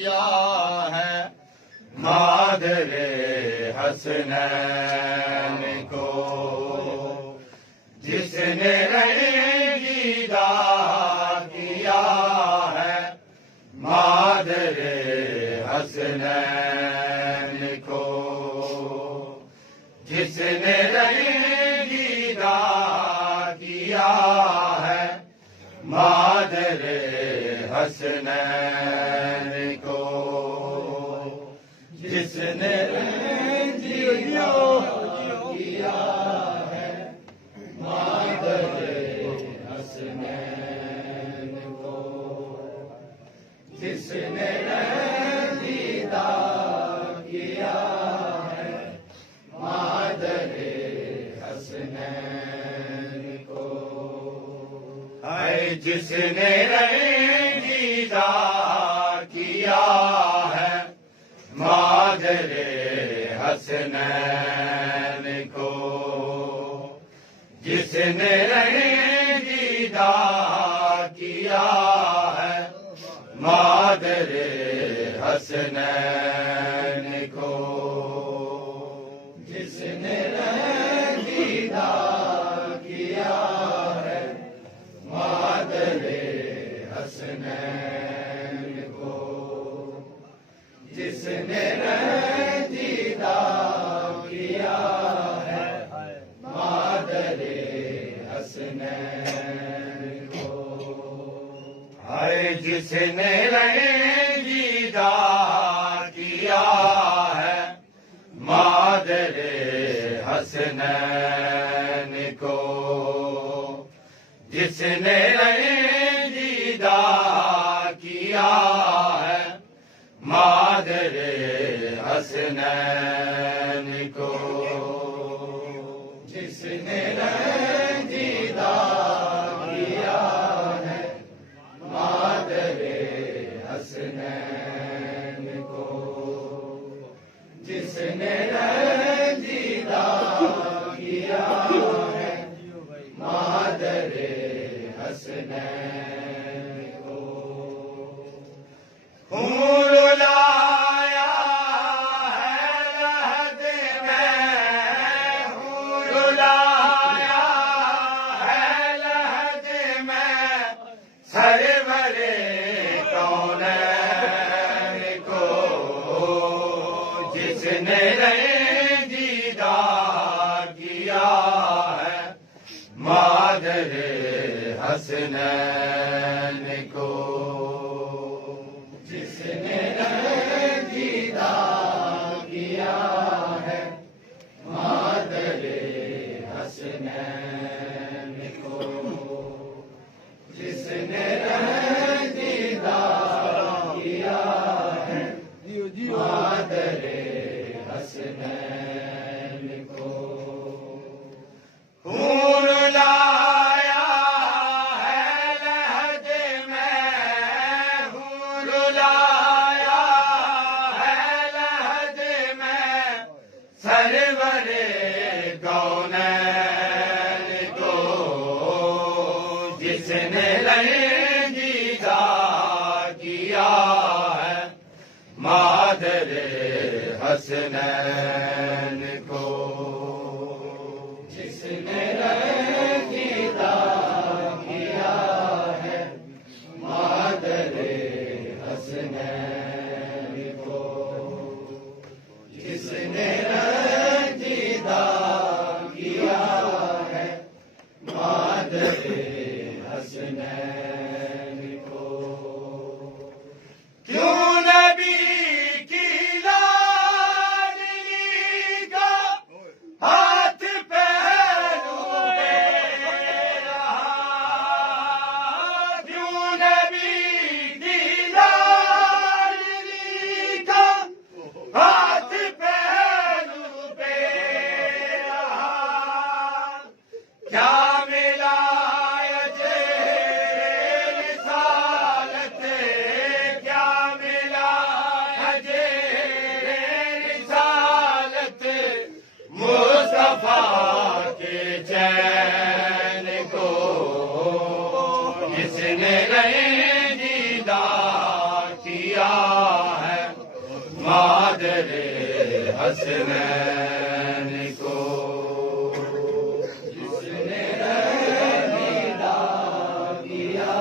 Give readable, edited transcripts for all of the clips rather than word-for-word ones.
کیا ہے مادر حسنین کو، جس نے رنجیدہ کیا ہے مادر حسنین کو، جس نے رنجیدہ کیا ہے مادر حسنین کو، جس نے رنجیدہ کیا ہے مادر حسنین کو، جس نے رنجیدہ کیا ہے مادر حسنین کو، اے جس نے رنجیدہ کیا ہے مادر حسنین کو، جس نے رنجیدہ کیا ہے مادر حسنین کو، جس نے رنجیدہ کیا ہے مادر حسنین کو، جس نے رنجیدہ کیا ہے مادر حسنین کو، ہائے جس نے رنجیدہ کیا ہے مادر حسنین کو، جس نے رنجیدہ کیا ہے مادر حسنین کو، جس نے رنجیدہ کیا ہے مادر حسنین کو، جس نے رنجیدہ کیا ہے مادر حسنین کو، خون لایا ہے لحد میں، خون لایا ہے لحد میں سرور کونین کو، جس نے رنجیدہ کیا ہے مادر حسنین کو، جس نے رنجیدہ کیا ہے مادر حسنین کو، جس نے رنجیدہ کیا ہے مادر حسنین کو، خون لایا ہے لحد میں، خون لایا ہے لحد میں سرور کونین کو، جس نے رنجیدہ کیا ہے مادر حسنین کو، جس نے رنجیدہ کیا ہے مادر حسنین کو، جس نے رنجیدہ کیا ہے مادر حسنین کو، کیوں نبی کی لاڈلی کا مادر حسنین کو جس نے دیدہ کیا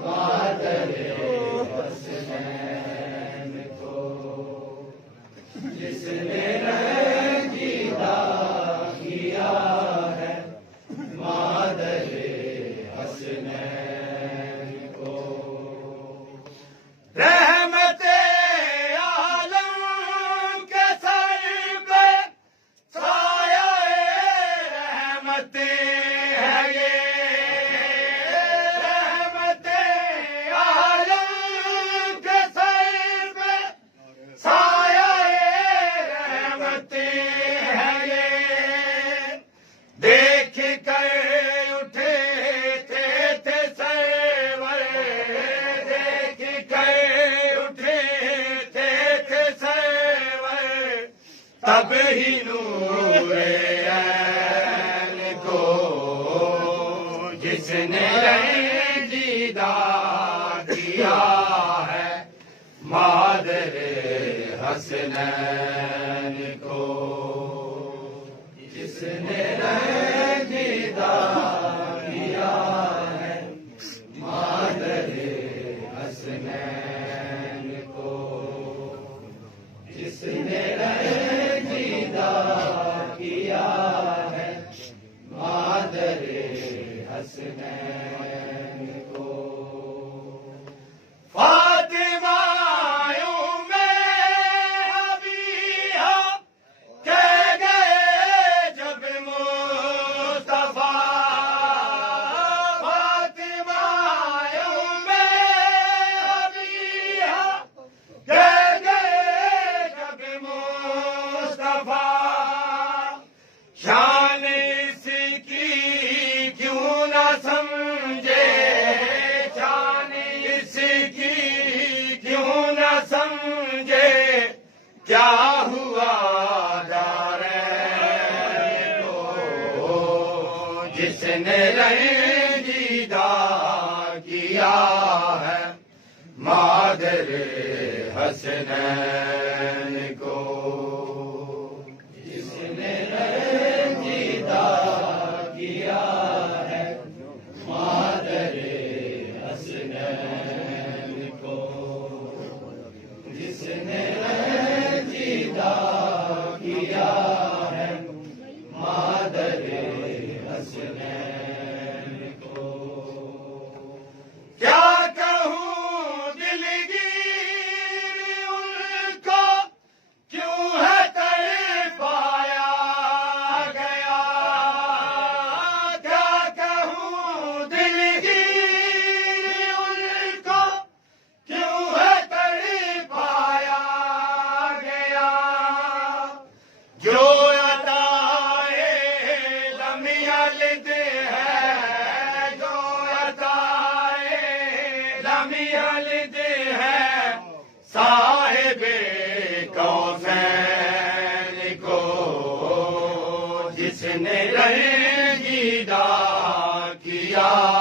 مادر حسنین کو جس نے دیدہ کیا ہے مادر حسنین کو رحمت عالم کے سر پہ سایہ رحمت ہے یہ رحمت عالم کے سر پہ سایہ رحمت ہے یہ دیکھ کر اٹھے تھے سرور دیکھ کر اٹھے تھے سرور تب ہی نور عین کو جس نے دیدہ کیا ہے مادر حسنین کو جس نے دیدہ کیا ہے مادر حسنین کو جس نے دیدہ کیا ہے مادر حسنین کو فاطمہ میں ابیہا کہہ گئے جب مصطفیٰ فاطمہ میں ابیہا کہہ گئے جب مصطفیٰ شان اس کی کیوں نہ سمجھے شان اس کی کیوں نہ سمجھے کیا ہوا دارین کو جس نے دیدہ کیا ہے مادر حسنین کو جس نے دیدہ کیا ہے مادر حسنین کو جس نے دیدہ کیا ہے مادر حسنین کو کیا کہوں دلگیر ان کو کیوں ہے تڑپایا گیا کیا کہوں دلگیر ان کو کیوں ہے تڑپایا گیا جو عطائے لم یلد ہے جو عطائے لم یلد ہے صاحب کوثین کو جس نے دیدہ کیا